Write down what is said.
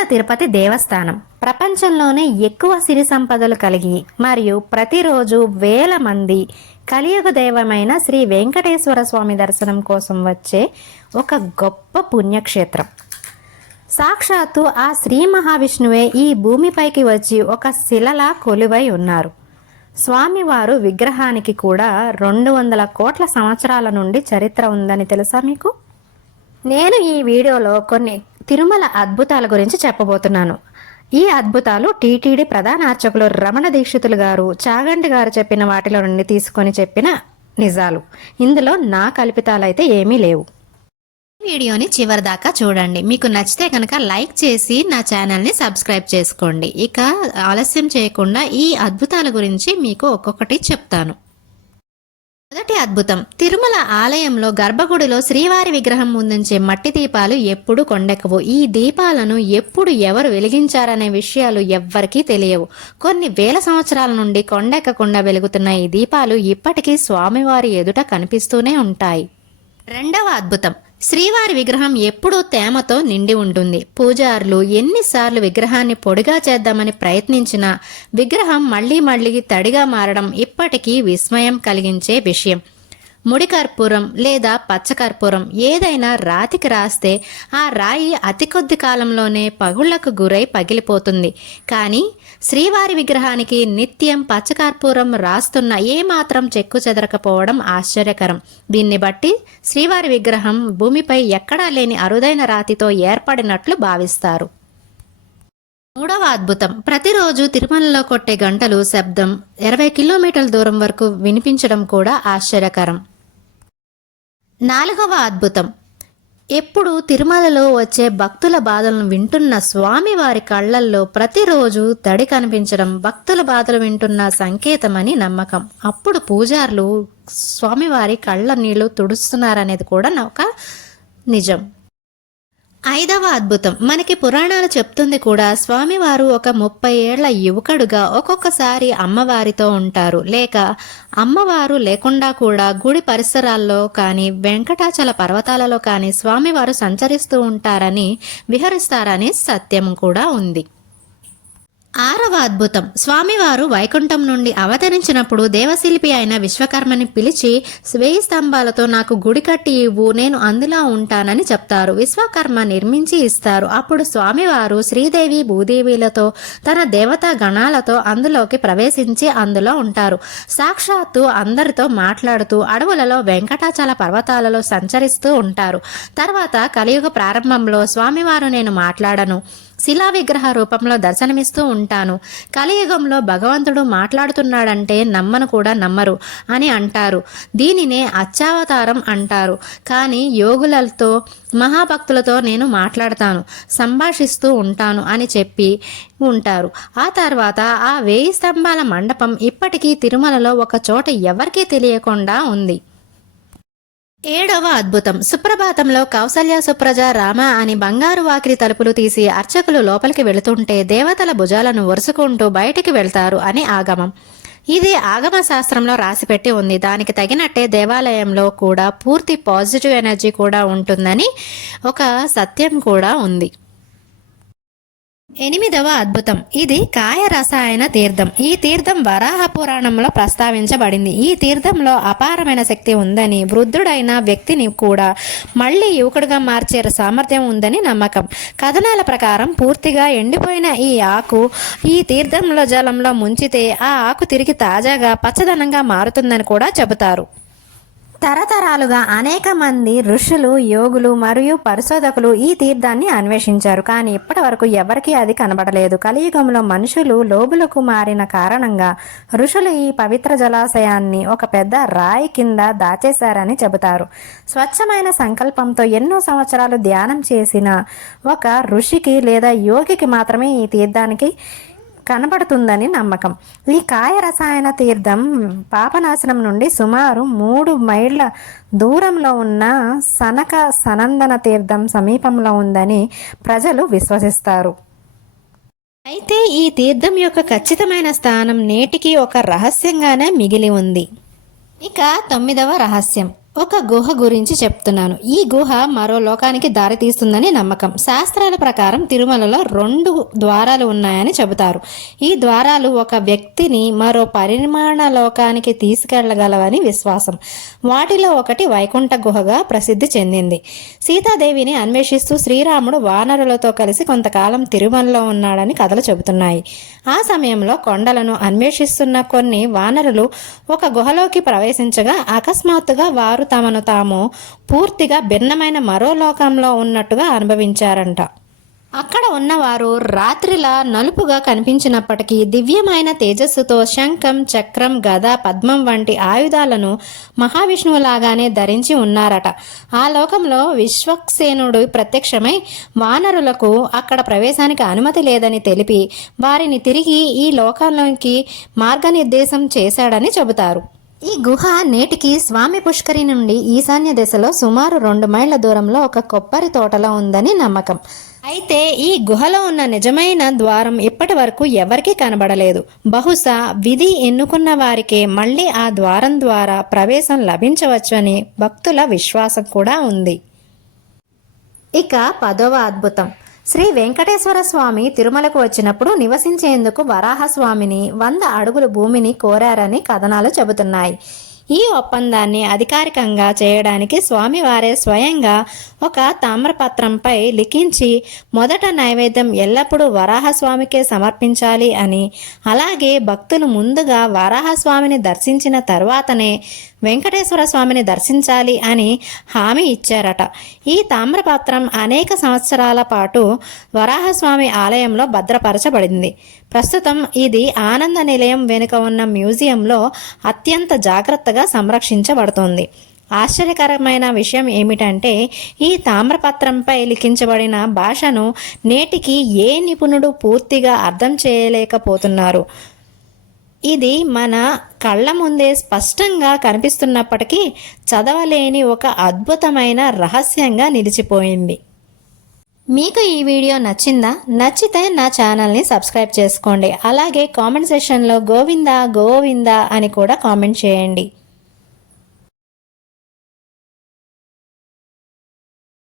తిరుమల తిరుపతి దేవస్థానం ప్రపంచంలోనే ఎక్కువ సిరి సంపదలు కలిగి మరియు ప్రతిరోజు వేల మంది కలియుగ దైవమైన శ్రీ వెంకటేశ్వర స్వామి దర్శనం కోసం వచ్చే ఒక గొప్ప పుణ్యక్షేత్రం. సాక్షాత్తు ఆ శ్రీ మహావిష్ణువే ఈ భూమిపైకి వచ్చి ఒక శిలలా కొలువై ఉన్నారు. స్వామివారు విగ్రహానికి కూడా 200 కోట్ల సంవత్సరాల నుండి చరిత్ర ఉందని తెలుసా మీకు? నేను ఈ వీడియోలో కొన్ని తిరుమల అద్భుతాల గురించి చెప్పబోతున్నాను. ఈ అద్భుతాలు టీటీడీ ప్రధాన అర్చకులు రమణ దీక్షితులు గారు, చాగంటి గారు చెప్పిన వాటిలో నుండి తీసుకొని చెప్పిన నిజాలు. ఇందులో నా కల్పితాలైతే ఏమీ లేవు. వీడియోని చివరి దాకా చూడండి. మీకు నచ్చితే కనుక లైక్ చేసి నా ఛానల్ని సబ్స్క్రైబ్ చేసుకోండి. ఇక ఆలస్యం చేయకుండా ఈ అద్భుతాల గురించి మీకు ఒక్కొక్కటి చెప్తాను. మొదటి అద్భుతం, తిరుమల ఆలయంలో గర్భగుడిలో శ్రీవారి విగ్రహం ముందుంచే మట్టి దీపాలు ఎప్పుడు కొండెక్కవు. ఈ దీపాలను ఎప్పుడు ఎవరు వెలిగించారనే విషయాలు ఎవ్వరికీ తెలియవు. కొన్ని వేల సంవత్సరాల నుండి కొండెక్కకుండా వెలుగుతున్న ఈ దీపాలు ఇప్పటికీ స్వామివారి ఎదుట కనిపిస్తూనే ఉంటాయి. రెండవ అద్భుతం, శ్రీవారి విగ్రహం ఎప్పుడూ తేమతో నిండి ఉంటుంది. పూజారులు ఎన్నిసార్లు విగ్రహాన్ని పొడిగా చేద్దామని ప్రయత్నించినా విగ్రహం మళ్లీ తడిగా మారడం ఇప్పటికీ విస్మయం కలిగించే విషయం. ముడి కర్పూరం లేదా పచ్చకర్పూరం ఏదైనా రాతికి రాస్తే ఆ రాయి అతి కొద్ది కాలంలోనే పగుళ్లకు గురై పగిలిపోతుంది. కానీ శ్రీవారి విగ్రహానికి నిత్యం పచ్చకర్పూరం రాస్తున్న ఏమాత్రం చెక్కు చెదరకపోవడం ఆశ్చర్యకరం. దీన్ని బట్టి శ్రీవారి విగ్రహం భూమిపై ఎక్కడా లేని అరుదైన రాతితో ఏర్పడినట్లు భావిస్తారు. మూడవ అద్భుతం, ప్రతిరోజు తిరుమలలో కొట్టే గంటలు శబ్దం 20 కిలోమీటర్ల దూరం వరకు వినిపించడం కూడా ఆశ్చర్యకరం. నాలుగవ అద్భుతం, ఎప్పుడు తిరుమలలో వచ్చే భక్తుల బాధలను వింటున్న స్వామివారి కళ్ళల్లో ప్రతిరోజు తడి కనిపించడం భక్తుల బాధలు వింటున్న సంకేతమని నమ్మకం. అప్పుడు పూజారులు స్వామివారి కళ్ళ నీళ్లు తుడుస్తున్నారనేది కూడా ఒక నిజం. ఐదవ అద్భుతం, మనకి పురాణాలు చెప్తుంది కూడా. స్వామివారు ఒక 30 ఏళ్ల యువకుడుగా ఒక్కొక్కసారి అమ్మవారితో ఉంటారు, లేక అమ్మవారు లేకుండా కూడా గుడి పరిసరాల్లో కానీ వెంకటాచల పర్వతాలలో కానీ స్వామివారు సంచరిస్తూ ఉంటారని, విహరిస్తారని సత్యం కూడా ఉంది. ఆరవ అద్భుతం, స్వామివారు వైకుంఠం నుండి అవతరించినప్పుడు దేవశిల్పి అయిన విశ్వకర్మని పిలిచి 1000 స్తంభాలతో నాకు గుడి కట్టి ఇవ్వు, నేను అందులో ఉంటానని చెప్తారు. విశ్వకర్మ నిర్మించి ఇస్తారు. అప్పుడు స్వామివారు శ్రీదేవి భూదేవిలతో తన దేవతా గణాలతో అందులోకి ప్రవేశించి అందులో ఉంటారు. సాక్షాత్తు అందరితో మాట్లాడుతూ అడవులలో వెంకటాచల పర్వతాలలో సంచరిస్తూ ఉంటారు. తర్వాత కలియుగ ప్రారంభంలో స్వామివారు నేను మాట్లాడను, శిలా విగ్రహ రూపంలో దర్శనమిస్తూ ఉంటాను, కలియుగంలో భగవంతుడు మాట్లాడుతున్నాడంటే నమ్మను కూడా నమ్మరు అని అంటారు. దీనినే అచ్చావతారం అంటారు. కానీ యోగులతో మహాభక్తులతో నేను మాట్లాడతాను, సంభాషిస్తూ ఉంటాను అని చెప్పి ఉంటారు. ఆ తర్వాత ఆ 1000 స్తంభాల మండపం ఇప్పటికీ తిరుమలలో ఒక చోట ఎవరికీ తెలియకుండా ఉంది. ఏడవ అద్భుతం, సుప్రభాతంలో కౌసల్య సుప్రజ రామ అని బంగారు వాకిలి తలుపులు తీసి అర్చకులు లోపలికి వెళుతుంటే దేవతల భుజాలను ఒరుసుకుంటూ బయటికి వెళ్తారు అని ఆగమం. ఇది ఆగమ శాస్త్రంలో రాసిపెట్టి ఉంది. దానికి తగినట్టే దేవాలయంలో కూడా పూర్తి పాజిటివ్ ఎనర్జీ కూడా ఉంటుందని ఒక సత్యం కూడా ఉంది. ఎనిమిదవ అద్భుతం, ఇది కాయ రసాయన తీర్థం. ఈ తీర్థం వరాహ పురాణంలో ప్రస్తావించబడింది. ఈ తీర్థంలో అపారమైన శక్తి ఉందని, వృద్ధుడైన వ్యక్తిని కూడా మళ్ళీ యువకుడిగా మార్చే సామర్థ్యం ఉందని నమ్మకం. కథనాల ప్రకారం పూర్తిగా ఎండిపోయిన ఈ ఆకు ఈ తీర్థంలో జలంలో ముంచితే ఆ ఆకు తిరిగి తాజాగా పచ్చదనంగా మారుతుందని కూడా చెబుతారు. తరతరాలుగా అనేక మంది ఋషులు, యోగులు మరియు పరిశోధకులు ఈ తీర్థాన్ని అన్వేషించారు. కానీ ఇప్పటి వరకు ఎవరికీ అది కనబడలేదు. కలియుగంలో మనుషులు లోబులకు మారిన కారణంగా ఋషులు ఈ పవిత్ర జలాశయాన్ని ఒక పెద్ద రాయి కింద దాచేశారని చెబుతారు. స్వచ్ఛమైన సంకల్పంతో ఎన్నో సంవత్సరాలు ధ్యానం చేసిన ఒక ఋషికి లేదా యోగికి మాత్రమే ఈ తీర్థానికి కనబడుతుందని నమ్మకం. ఈ కాయ రసాయన తీర్థం పాపనాశనం నుండి సుమారు 3 మైళ్ళ దూరంలో ఉన్న సనక సనందన తీర్థం సమీపంలో ఉందని ప్రజలు విశ్వసిస్తారు. అయితే ఈ తీర్థం యొక్క ఖచ్చితమైన స్థానం నేటికి ఒక రహస్యంగానే మిగిలి ఉంది. ఇక 9వ రహస్యం, ఒక గుహ గురించి చెప్తున్నాను. ఈ గుహ మరో లోకానికి దారి తీస్తుందని నమ్మకం. శాస్త్రాల ప్రకారం తిరుమలలో 2 ద్వారాలు ఉన్నాయని చెబుతారు. ఈ ద్వారాలు ఒక వ్యక్తిని మరో పరిమాణ లోకానికి తీసుకెళ్లగలవని విశ్వాసం. వాటిలో ఒకటి వైకుంఠ గుహగా ప్రసిద్ధి చెందింది. సీతాదేవిని అన్వేషిస్తూ శ్రీరాముడు వానరులతో కలిసి కొంతకాలం తిరుమలలో ఉన్నాడని కథలు చెబుతున్నాయి. ఆ సమయంలో కొండలను అన్వేషిస్తున్న కొన్ని వానరులు ఒక గుహలోకి ప్రవేశించగా అకస్మాత్తుగా వారు తమను తాము పూర్తిగా భిన్నమైన మరో లోకంలో ఉన్నట్టుగా అనుభవించారంట. అక్కడ ఉన్నవారు రాత్రిలా నలుపుగా కనిపించినప్పటికీ దివ్యమైన తేజస్సుతో శంఖం, చక్రం, గద, పద్మం వంటి ఆయుధాలను మహావిష్ణువులాగానే ధరించి ఉన్నారట. ఆ లోకంలో విశ్వక్సేనుడు ప్రత్యక్షమై వానరులకు అక్కడ ప్రవేశానికి అనుమతి లేదని తెలిపి వారిని తిరిగి ఈ లోకంలోకి మార్గనిర్దేశం చేశాడని చెబుతారు. ఈ గుహ నేటికి స్వామి పుష్కరి నుండి ఈశాన్య దిశలో సుమారు 2 మైళ్ళ దూరంలో ఒక కొబ్బరి తోటలో ఉందని నమ్మకం. అయితే ఈ గుహలో ఉన్న నిజమైన ద్వారం ఇప్పటి వరకు ఎవరికీ కనబడలేదు. బహుశా విధి ఎన్నుకున్న వారికే మళ్ళీ ఆ ద్వారం ద్వారా ప్రవేశం లభించవచ్చని భక్తుల విశ్వాసం కూడా ఉంది. ఇక 10వ అద్భుతం. శ్రీ వెంకటేశ్వర స్వామి తిరుమలకు వచ్చినప్పుడు నివసించేందుకు వరాహస్వామిని 100 అడుగుల భూమిని కోరారని కథనాలు చెబుతున్నాయి. ఈ ఒప్పందాన్ని అధికారికంగా చేయడానికి స్వామివారే స్వయంగా ఒక తామ్రపత్రంపై లిఖించి మొదట నైవేద్యం ఎల్లప్పుడూ వరాహస్వామికే సమర్పించాలి అని, అలాగే భక్తులు ముందుగా వరాహస్వామిని దర్శించిన తర్వాతనే వెంకటేశ్వర స్వామిని దర్శించాలి అని హామీ ఇచ్చారట. ఈ తామ్రపత్రం అనేక సంవత్సరాల పాటు వరాహస్వామి ఆలయంలో భద్రపరచబడింది. ప్రస్తుతం ఇది ఆనంద నిలయం వెనుక ఉన్న మ్యూజియంలో అత్యంత జాగ్రత్తగా సంరక్షించబడుతోంది. ఆశ్చర్యకరమైన విషయం ఏమిటంటే ఈ తామ్రపత్రంపై లిఖించబడిన భాషను నేటికి ఏ నిపుణుడు పూర్తిగా అర్థం చేయలేకపోతున్నారు. ఇది మన కళ్ళ ముందే స్పష్టంగా కనిపిస్తున్నప్పటికీ చదవలేని ఒక అద్భుతమైన రహస్యంగా నిలిచిపోయింది. మీకు ఈ వీడియో నచ్చిందా? నచ్చితే నా ఛానల్ని సబ్స్క్రైబ్ చేసుకోండి. అలాగే కామెంట్ సెక్షన్లో గోవిందా గోవిందా అని కూడా కామెంట్ చేయండి.